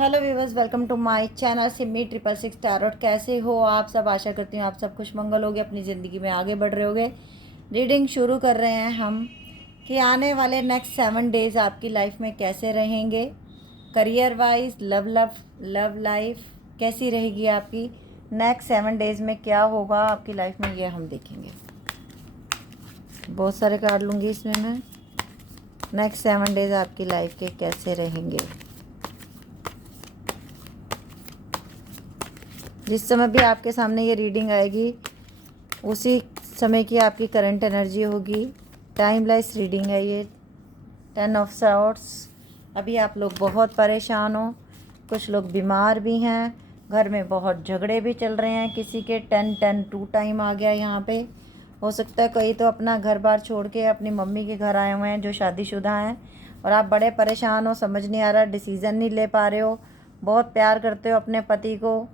Hello viewers, welcome to my channel Simi 666 tarot. कैसे हो आप सब? आशा करती हूँ आप सब खुश मंगल होगे, अपनी ज़िंदगी में आगे बढ़ रहे होगे। रीडिंग शुरू कर रहे हैं हम कि आने वाले नेक्स्ट 7 डेज़ आपकी लाइफ में कैसे रहेंगे। करियर वाइज, लव लाइफ कैसी रहेगी आपकी नेक्स्ट 7 डेज़ में, क्या होगा आपकी लाइफ में, ये हम देखेंगे। बहुत सारे कार्ड लूँगी इसमें मैं। नेक्स्ट 7 डेज़ आपकी लाइफ के कैसे रहेंगे। जिस समय भी आपके सामने ये रीडिंग आएगी उसी समय की आपकी करंट एनर्जी होगी। टाइमलेस रीडिंग है ये। 10 ऑफ सॉर्ड्स। अभी आप लोग बहुत परेशान हो, कुछ लोग बीमार भी हैं, घर में बहुत झगड़े भी चल रहे हैं, किसी के 10-10-2 टाइम आ गया यहाँ पे। हो सकता है कोई तो अपना घर बार छोड़ के अपनी मम्मी के घर आए हुए हैं जो शादीशुदा हैं, और आप बड़े परेशान हो, समझ नहीं आ रहा, डिसीज़न नहीं ले पा रहे हो। बहुत प्यार करते हो अपने पति को,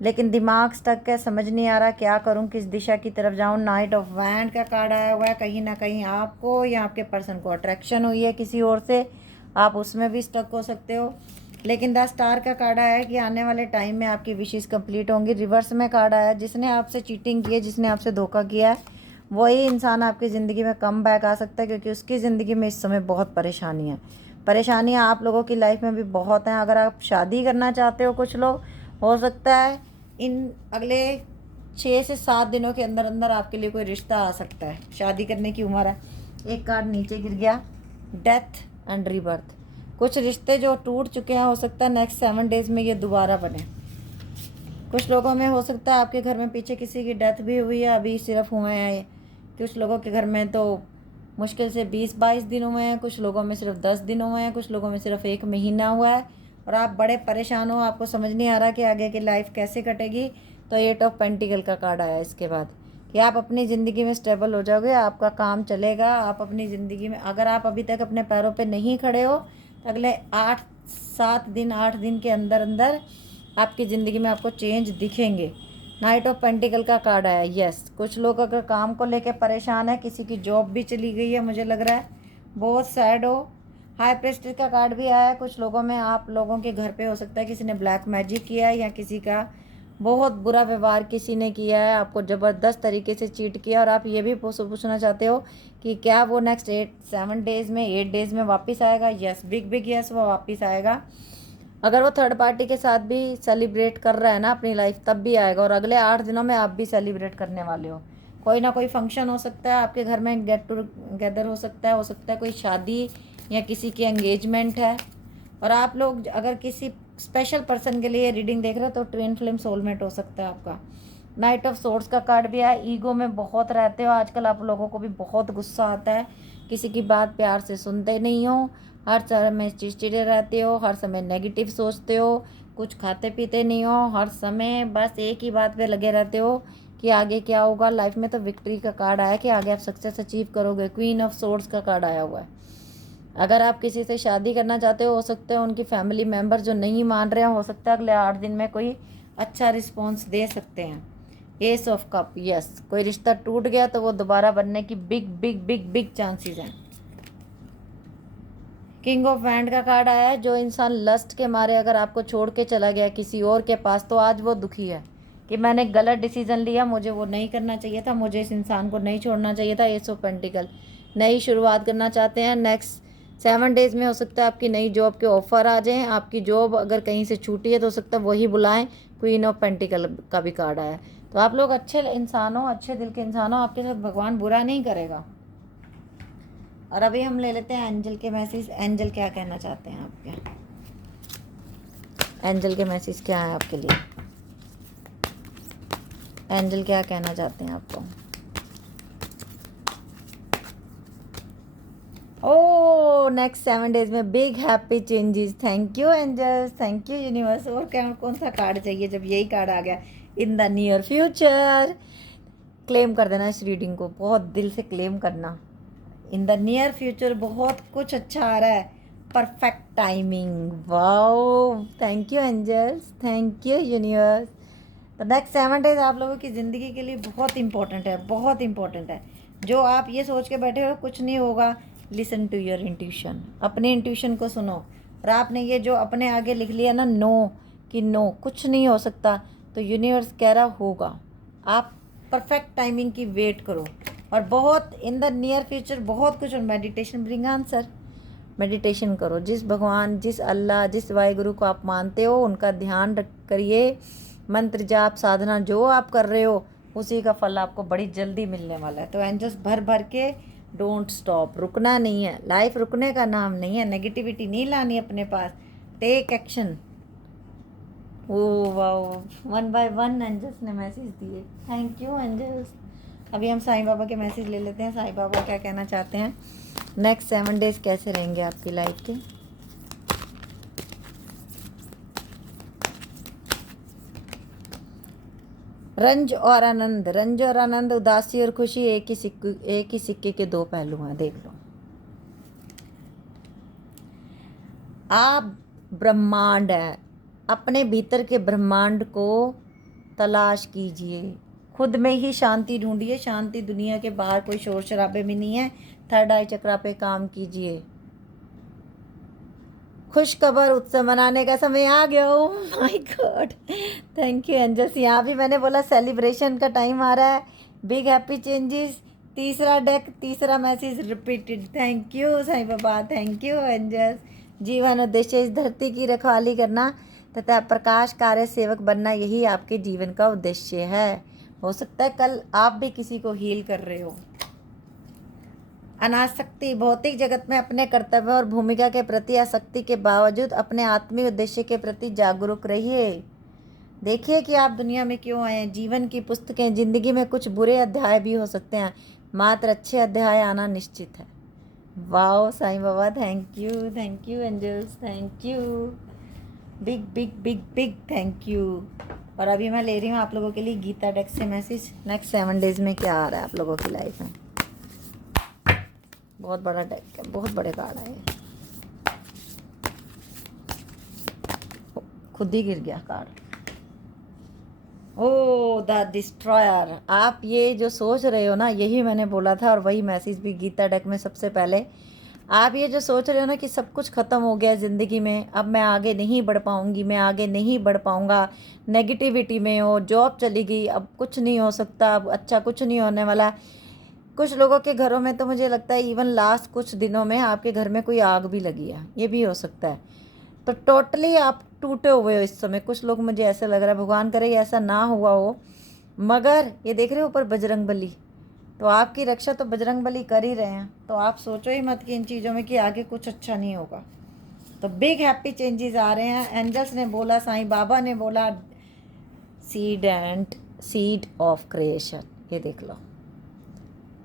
लेकिन दिमाग स्टक है, समझ नहीं आ रहा क्या करूं, किस दिशा की तरफ जाऊं। नाइट ऑफ वैंड का कार्ड आया हुआ है। कहीं ना कहीं आपको या आपके पर्सन को अट्रैक्शन हुई है किसी और से, आप उसमें भी स्टक हो सकते हो। लेकिन द स्टार का कार्ड आया है कि आने वाले टाइम में आपकी विशेष कंप्लीट होंगी। रिवर्स में कार्ड आया है, जिसने आपसे चीटिंग की है, जिसने आपसे धोखा किया है, वही इंसान आपकी ज़िंदगी में कम बैक आ सकता है, क्योंकि उसकी ज़िंदगी में इस समय बहुत परेशानियाँ आप लोगों की लाइफ में भी बहुत हैं। अगर आप शादी करना चाहते हो, कुछ लोग, हो सकता है इन अगले 6 से 7 दिनों के अंदर अंदर आपके लिए कोई रिश्ता आ सकता है। शादी करने की उम्र है। एक कार्ड नीचे गिर गया, डेथ एंड रीबर्थ। कुछ रिश्ते जो टूट चुके हैं, हो सकता है नेक्स्ट 7 डेज़ में ये दोबारा बने। कुछ लोगों में हो सकता है आपके घर में पीछे किसी की डेथ भी हुई है, अभी सिर्फ हुए हैं। कुछ लोगों के घर में तो मुश्किल से 20-22 दिन हुए हैं, कुछ लोगों में सिर्फ 10 दिन हुए हैं, कुछ लोगों में सिर्फ 1 महीना हुआ है, और आप बड़े परेशान हो, आपको समझ नहीं आ रहा कि आगे की लाइफ कैसे कटेगी। तो 8 ऑफ पेंटिकल का कार्ड आया इसके बाद कि आप अपनी ज़िंदगी में स्टेबल हो जाओगे, आपका काम चलेगा, आप अपनी ज़िंदगी में, अगर आप अभी तक अपने पैरों पे नहीं खड़े हो तो अगले 8 दिन के अंदर अंदर आपकी ज़िंदगी में आपको चेंज दिखेंगे। नाइट ऑफ पेंटिकल का कार्ड आया। यस, कुछ लोग अगर काम को लेकर परेशान है, किसी की जॉब भी चली गई है, मुझे लग रहा है बहुत सैड हो। हाई प्रेस्टेज का कार्ड भी आया है। कुछ लोगों में, आप लोगों के घर पे हो सकता है किसी ने ब्लैक मैजिक किया है, या किसी का बहुत बुरा व्यवहार किसी ने किया है, आपको ज़बरदस्त तरीके से चीट किया, और आप ये भी पूछना चाहते हो कि क्या वो नेक्स्ट 8 डेज़ में वापस आएगा। यस, बिग यस, वो वापस आएगा। अगर वो थर्ड पार्टी के साथ भी सेलिब्रेट कर रहा है ना अपनी लाइफ, तब भी आएगा, और अगले 8 दिनों में आप भी सेलिब्रेट करने वाले हो। कोई ना कोई फंक्शन हो सकता है आपके घर में, गेट टूगेदर हो सकता है कोई शादी या किसी की एंगेजमेंट है। और आप लोग अगर किसी स्पेशल पर्सन के लिए रीडिंग देख रहे हो तो ट्विन फ्लेम सोलमेट हो सकता है आपका। नाइट ऑफ सोर्ड्स का कार्ड भी आया। ईगो में बहुत रहते हो आजकल, आप लोगों को भी बहुत गुस्सा आता है, किसी की बात प्यार से सुनते नहीं हो, हर समय चिड़चिड़े रहते हो, हर समय नेगेटिव सोचते हो, कुछ खाते पीते नहीं हो, हर समय बस एक ही बात पे लगे रहते हो कि आगे क्या होगा लाइफ में। तो विक्ट्री का कार्ड आया कि आगे आप सक्सेस अचीव करोगे। क्वीन ऑफ सोर्ड्स का कार्ड आया हुआ है। अगर आप किसी से शादी करना चाहते हो सकता है उनकी फैमिली मेम्बर जो नहीं मान रहे हैं, हो सकता है अगले 8 दिन में कोई अच्छा रिस्पॉन्स दे सकते हैं। S of cup. यस, कोई रिश्ता टूट गया तो वो दोबारा बनने की बिग चांसेस हैं। किंग ऑफ वैंड का कार्ड आया है। जो इंसान लस्ट के मारे अगर आपको छोड़ के चला गया किसी और के पास, तो आज वो दुखी है कि मैंने गलत डिसीजन लिया, मुझे वो नहीं करना चाहिए था, मुझे इस इंसान को नहीं छोड़ना चाहिए था। S of pentacle. नई शुरुआत करना चाहते हैं। नेक्स्ट 7 डेज़ में हो सकता है आपकी नई जॉब के ऑफर आ जाएं। आपकी जॉब अगर कहीं से छूटी है तो हो सकता है वही बुलाएं। क्वीन ऑफ पेंटिकल का भी कार्ड आया है। तो आप लोग अच्छे इंसान हो, अच्छे दिल के इंसान हो, आपके साथ भगवान बुरा नहीं करेगा। और अभी हम ले लेते हैं एंजल के मैसेज। एंजल क्या कहना चाहते हैं आपके? एंजल के मैसेज क्या है आपके लिए? एंजल क्या कहना चाहते हैं आपको? ओ, नेक्स्ट 7 डेज़ में big happy changes. Thank you angels, thank you universe. और क्या, कौन सा कार्ड चाहिए जब यही कार्ड आ गया? In the near future. Claim कर देना इस रीडिंग को, बहुत दिल से क्लेम करना। इन द नियर फ्यूचर बहुत कुछ अच्छा आ रहा है। Perfect timing. Wow, thank you angels, thank you universe. तो नेक्स्ट 7 डेज़ आप लोगों की ज़िंदगी के लिए बहुत इंपॉर्टेंट है, बहुत इंपॉर्टेंट है। जो आप ये सोच के बैठे हो कुछ नहीं होगा, लिसन टू योर इंट्यूशन। अपने इंट्यूशन को सुनो। और आपने ये जो अपने आगे लिख लिया ना नो, कि नो कुछ नहीं हो सकता, तो यूनिवर्स कह रहा होगा। आप परफेक्ट टाइमिंग की वेट करो, और बहुत इन द नियर फ्यूचर बहुत कुछ। और मेडिटेशन ब्रिंग आंसर। मेडिटेशन करो, जिस भगवान, जिस अल्लाह, जिस वाहिगुरु को आप मानते हो उनका ध्यान रख करिए। मंत्र जाप साधना जो आप कर रहे हो उसी का फल आपको बड़ी जल्दी मिलने वाला है। तो एंजल्स भर भर के डोंट स्टॉप, रुकना नहीं है। लाइफ रुकने का नाम नहीं है। नेगेटिविटी नहीं लानी अपने पास। Take action. ओ वाह, 1 बाय 1 एंजल्स ने मैसेज दिए। Thank you angels. अभी हम साईं बाबा के मैसेज ले लेते हैं। साईं बाबा क्या कहना चाहते हैं, नेक्स्ट 7 डेज कैसे रहेंगे आपकी लाइफ के। रंज और आनंद, रंज और आनंद, उदासी और खुशी एक ही सिक्के के दो पहलू हैं। देख लो, आप ब्रह्मांड है, अपने भीतर के ब्रह्मांड को तलाश कीजिए, खुद में ही शांति ढूंढिए। शांति दुनिया के बाहर कोई शोर शराबे में नहीं है। थर्ड आई चक्रा पे काम कीजिए। खुश खबर, उत्सव मनाने का समय आ गया। Oh my god, thank you angels. यहाँ भी मैंने बोला सेलिब्रेशन का टाइम आ रहा है। बिग हैप्पी चेंजेस, तीसरा डेक, तीसरा message repeated. Thank you Sai Baba, thank you angels. जीवन उद्देश्य इस धरती की रखवाली करना तथा प्रकाश कार्य सेवक बनना, यही आपके जीवन का उद्देश्य है। हो सकता है कल आप भी किसी को हील कर रहे हो। अनासक्ति, भौतिक जगत में अपने कर्तव्य और भूमिका के प्रति आसक्ति के बावजूद अपने आत्मिक उद्देश्य के प्रति जागरूक रहिए। देखिए कि आप दुनिया में क्यों आए हैं। जीवन की पुस्तकें, जिंदगी में कुछ बुरे अध्याय भी हो सकते हैं, मात्र अच्छे अध्याय आना निश्चित है। Wow Sai Baba, thank you angels, thank you. Big big big big thank you. और अभी मैं ले रही हूँ आप लोगों के लिए गीता डेक से मैसेज, नेक्स्ट 7 डेज में क्या आ रहा है आप लोगों की लाइफ में। बहुत बड़ा डेक है, बहुत बड़े कार्ड आए। खुद ही गिर गया कार्ड। O the destroyer. आप ये जो सोच रहे हो ना, यही मैंने बोला था, और वही मैसेज भी गीता डेक में सबसे पहले। आप ये जो सोच रहे हो ना कि सब कुछ ख़त्म हो गया ज़िंदगी में, अब मैं आगे नहीं बढ़ पाऊँगी, मैं आगे नहीं बढ़ पाऊँगा, नेगेटिविटी में हो, जॉब चली गई, अब कुछ नहीं हो सकता, अब अच्छा कुछ नहीं होने वाला। कुछ लोगों के घरों में तो मुझे लगता है इवन लास्ट कुछ दिनों में आपके घर में कोई आग भी लगी है, ये भी हो सकता है। तो टोटली आप टूटे हुए हो इस समय। कुछ लोग, मुझे ऐसा लग रहा है, भगवान करे ऐसा ना हुआ हो, मगर ये देख रहे हो ऊपर बजरंग बली, तो आपकी रक्षा तो बजरंग बली कर ही रहे हैं। तो आप सोचो ही मत कि इन चीज़ों में कि आगे कुछ अच्छा नहीं होगा। तो बिग हैप्पी चेंजेस आ रहे हैं। एंजल्स ने बोला, साईं बाबा ने बोला, सीड ऑफ क्रिएशन। ये देख लो,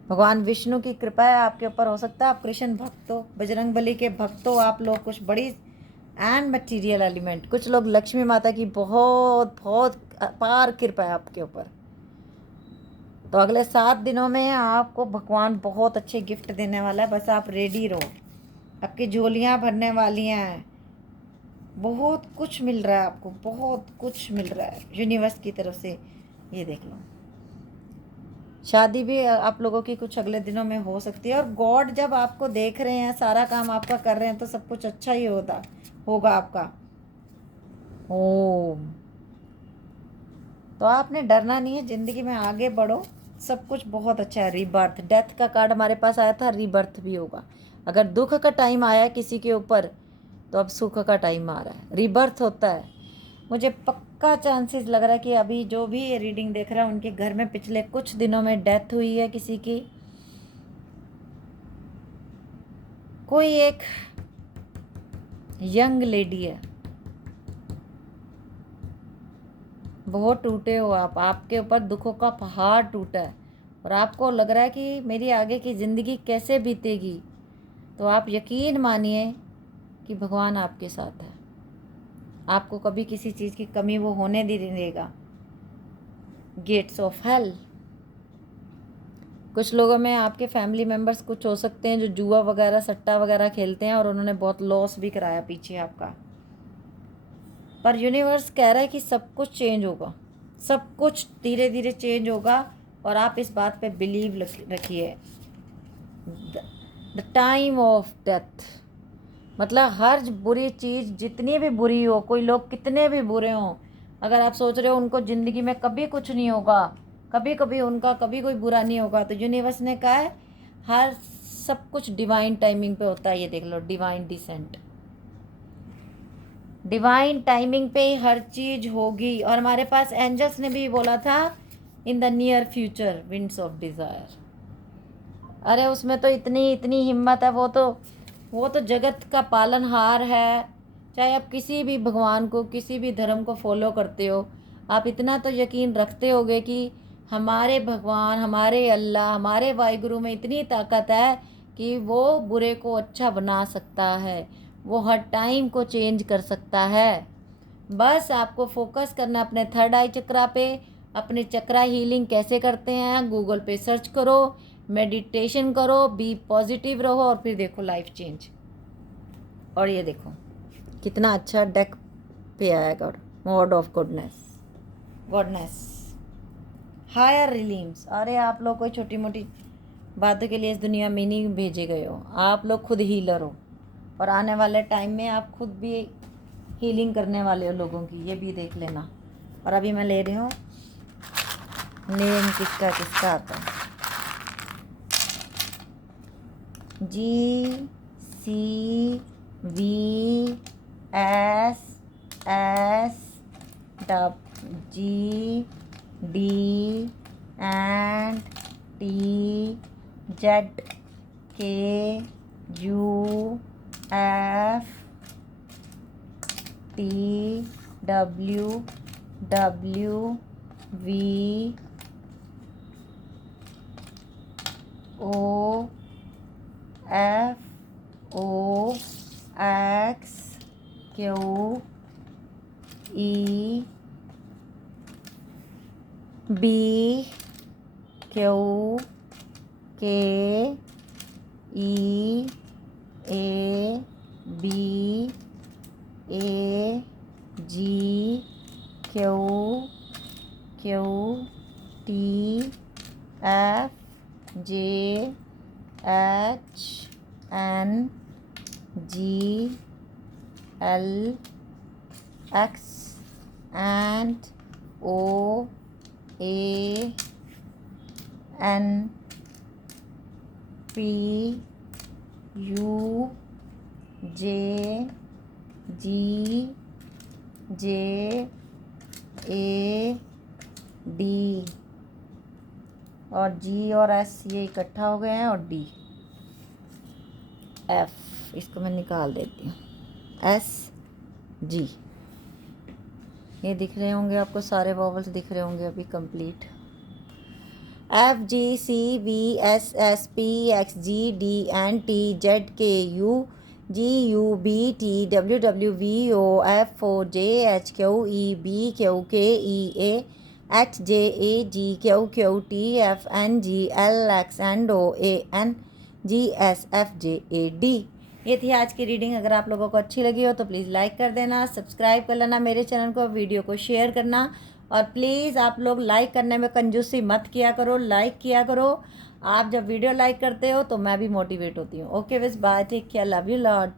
भगवान विष्णु की कृपा है आपके ऊपर। हो सकता है आप कृष्ण भक्त हो, बजरंग बली के भक्त हो आप लोग, कुछ बड़ी एंड मटीरियल एलिमेंट। कुछ लोग लक्ष्मी माता की बहुत बहुत अपार कृपा है आपके ऊपर। तो अगले 7 दिनों में आपको भगवान बहुत अच्छे गिफ्ट देने वाला है। बस आप रेडी रहो, आपकी झोलियाँ भरने वाली हैं। बहुत कुछ मिल रहा है आपको, बहुत कुछ मिल रहा है यूनिवर्स की तरफ से। ये देख लो, शादी भी आप लोगों की कुछ अगले दिनों में हो सकती है। और गॉड जब आपको देख रहे हैं, सारा काम आपका कर रहे हैं, तो सब कुछ अच्छा ही होगा आपका। ओम। तो आपने डरना नहीं है, ज़िंदगी में आगे बढ़ो, सब कुछ बहुत अच्छा है। रीबर्थ, डेथ का कार्ड हमारे पास आया था, रीबर्थ भी होगा। अगर दुख का टाइम आया किसी के ऊपर, तो अब सुख का टाइम आ रहा है, रीबर्थ होता है। मुझे पक्का चांसेस लग रहा है कि अभी जो भी ये रीडिंग देख रहा है, उनके घर में पिछले कुछ दिनों में डेथ हुई है किसी की। कोई एक यंग लेडी है, बहुत टूटे हो आप, आपके ऊपर दुखों का पहाड़ टूटा है, और आपको लग रहा है कि मेरी आगे की ज़िंदगी कैसे बीतेगी। तो आप यकीन मानिए कि भगवान आपके साथ है। आपको कभी किसी चीज़ की कमी वो होने नहीं देगा। Gates of hell. कुछ लोगों में आपके फैमिली मेम्बर्स कुछ हो सकते हैं जो जुआ वगैरह, सट्टा वगैरह खेलते हैं, और उन्होंने बहुत लॉस भी कराया पीछे आपका। पर यूनिवर्स कह रहा है कि सब कुछ चेंज होगा, सब कुछ धीरे धीरे चेंज होगा, और आप इस बात पे बिलीव रखिए। द टाइम ऑफ डेथ, मतलब हर बुरी चीज़ जितनी भी बुरी हो, कोई लोग कितने भी बुरे हों, अगर आप सोच रहे हो उनको ज़िंदगी में कभी कुछ नहीं होगा, कभी कभी उनका कभी कोई बुरा नहीं होगा, तो यूनिवर्स ने कहा है हर सब कुछ डिवाइन टाइमिंग पे होता है। ये देख लो, डिवाइन डिसेंट, डिवाइन टाइमिंग पे ही हर चीज़ होगी। और हमारे पास एंजल्स ने भी बोला था in the near future winds of desire. अरे उसमें तो इतनी इतनी हिम्मत है, वो तो जगत का पालनहार है। चाहे आप किसी भी भगवान को, किसी भी धर्म को फॉलो करते हो, आप इतना तो यकीन रखते होगे कि हमारे भगवान, हमारे अल्लाह, हमारे वाहिगुरु में इतनी ताकत है कि वो बुरे को अच्छा बना सकता है, वो हर टाइम को चेंज कर सकता है। बस आपको फोकस करना अपने थर्ड आई चक्रा पे। अपने चक्रा हीलिंग कैसे करते हैं गूगल पे सर्च करो, मेडिटेशन करो, बी पॉजिटिव रहो, और फिर देखो लाइफ चेंज। और ये देखो कितना अच्छा डेक पे आया, God, word of goodness, higher realms. अरे आप लोग कोई छोटी मोटी बातों के लिए इस दुनिया में नहीं भेजे गए हो, आप लोग खुद हीलर हो, और आने वाले टाइम में आप खुद भी हीलिंग करने वाले हो लोगों की, ये भी देख लेना। और अभी मैं ले रही हूँ नेम किसका किसका आता है, GCVSSD and GLX and OANPUJJAD, और G और S ये इकट्ठा हो गए हैं, और D F, इसको मैं निकाल देती हूँ, SG। ये दिख रहे होंगे आपको, सारे वॉवल्स दिख रहे होंगे अभी कंप्लीट। FGCVSSPXGDNTZDQEBQKEHJAGQTFNGLXNOANGSFJAD। ये थी आज की रीडिंग। अगर आप लोगों को अच्छी लगी हो तो प्लीज़ लाइक कर देना, सब्सक्राइब कर लेना मेरे चैनल को, वीडियो को शेयर करना, और प्लीज़ आप लोग लाइक करने में कंजूसी मत किया करो, लाइक किया करो। आप जब वीडियो लाइक करते हो तो मैं भी मोटिवेट होती हूँ। ओके बस bye, take care, love you lot.